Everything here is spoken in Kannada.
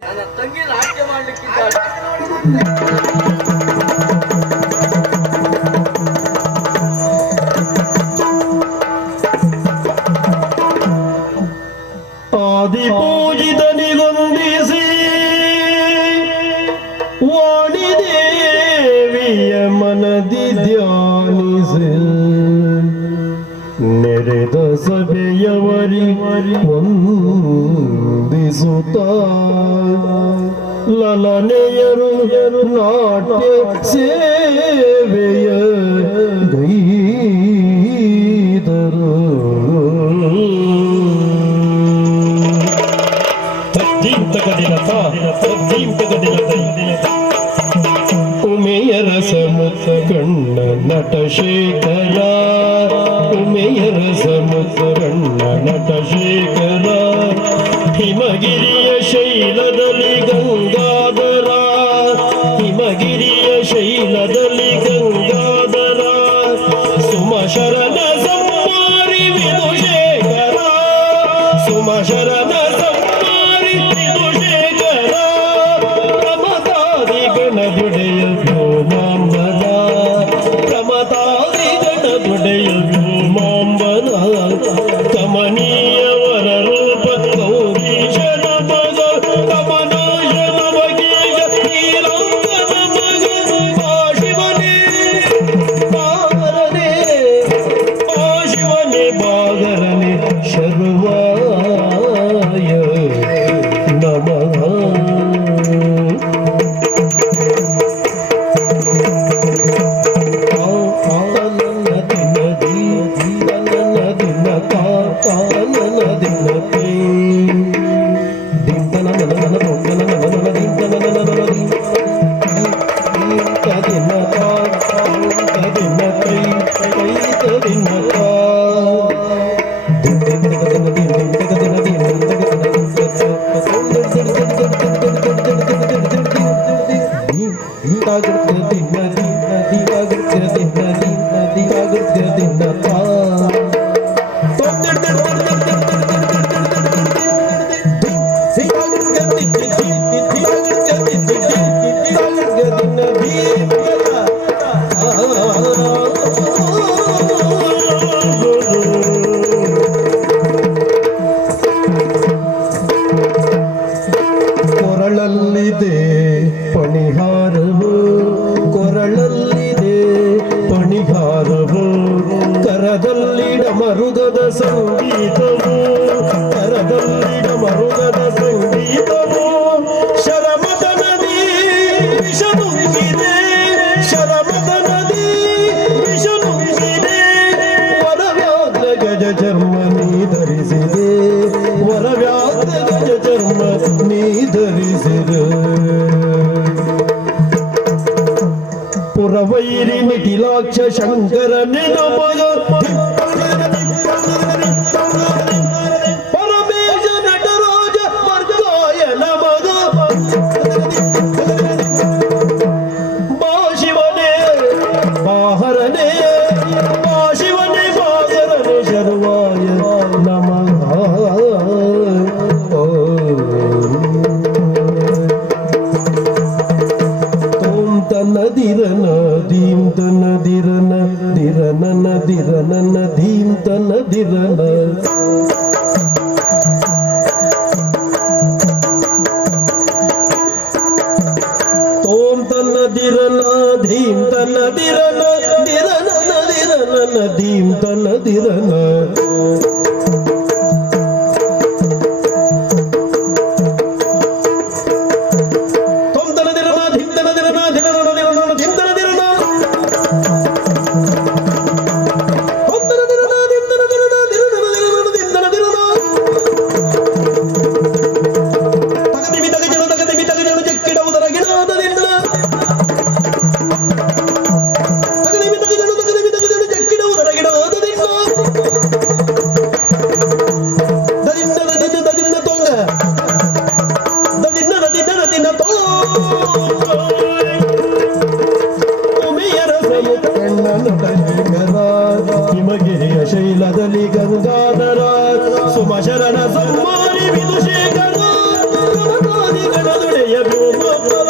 ನನ್ನ ತಂಗಿ ನಾಟ್ಯ ಮಾಡ್ಲಿಕ್ಕಿದ್ದಾಳೆ ನೆರೆದ ಸಭೆಯವರಿ ವಂದಿಸುತ್ತ ಲಲನೆಯರು ನಾಟ್ಯ ಸೇವೆಯ ಗೈದರು. ತದ್ದೀಂತಕದಿನತ ತದ್ದೀಂತಕದಿನತ ಉಮೆಯ ರಸ ಮುತ್ತ ಕಣ್ಣ ನಟ ಶೇಖರ ಉಮೆಯ ರಸ ಮುತ್ತ ಕಣ್ಣ ನಟ ಶೇಖರ ಹಿಮಗಿರಿಯ ಶೈಲದಲ್ಲಿ ಗಂಗಾಧರ ಕೊರಳಲ್ಲಿದೆ ಮರುಗದ ಸಂಗೀತವು ಕರದಲ್ಲಿಡ ಮರುದದ ಸಂಗೀತವು ಶರಮದ ನದಿ ವಿಷ ನುಂಗಿದೆ ಶರಮದ ನದಿ ವಿಷ ವರವ್ಯಾದ ಗಜ ಚರ್ಮ ನೀ ಧರಿಸಿದೆ ವರವ್ಯಾದ ಗಜ ಚರ್ಮ ನೀ ಧರಿಸಿದೆ. ಪುರವೈರಿ ನಿಖಿಲಾಕ್ಷ ಶಂಕರನೆ ನಮಗ Yeah. ದಿರನ ನದೀಂತ ನದಿರನ ತೋಂತ ನದಿರನ ಧೀಂತ ತನ್ನ ಶೈಲದಲ್ಲಿ ಗಂಗಾಧರ ಸುಮಶರಣ ಸಂಹಾರಿ ವಿದುಶೇಖರ ಪ್ರಮದಾದಿ ಗಣ ಮಧುಡೆಯ ಭೂಗೋಪರ